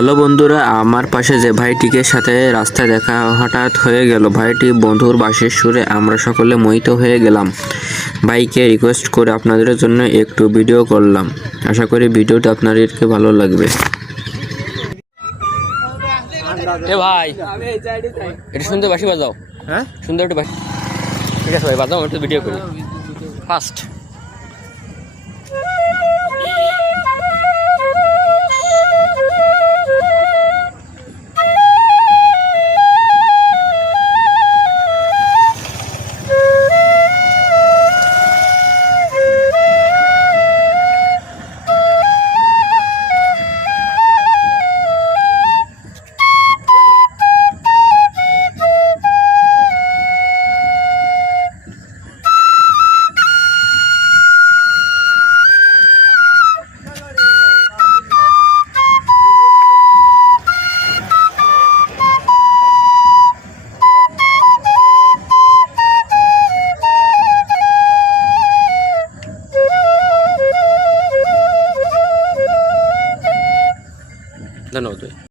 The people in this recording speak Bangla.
হ্যালো বন্ধুরা, আমার পাশে যে ভাইটিকে সাথে রাস্তায় দেখা হঠাৎ হয়ে গেল। ভাইটি বন্ধুর বাঁশির সুরে আমরা সকলে মোহিত হয়ে গেলাম। ভাইকে রিকোয়েস্ট করে আপনাদের জন্য একটু ভিডিও করলাম। আশা করি ভিডিওটা আপনাদেরকে ভালো লাগবে। এ ভাই, এটা সুন্দর বাঁশি বাজাও। হ্যাঁ, সুন্দর একটু বাঁশি। ঠিক আছে ভাই, বাজাও, একটু ভিডিও করি ফার্স্ট। ধন্যবাদ।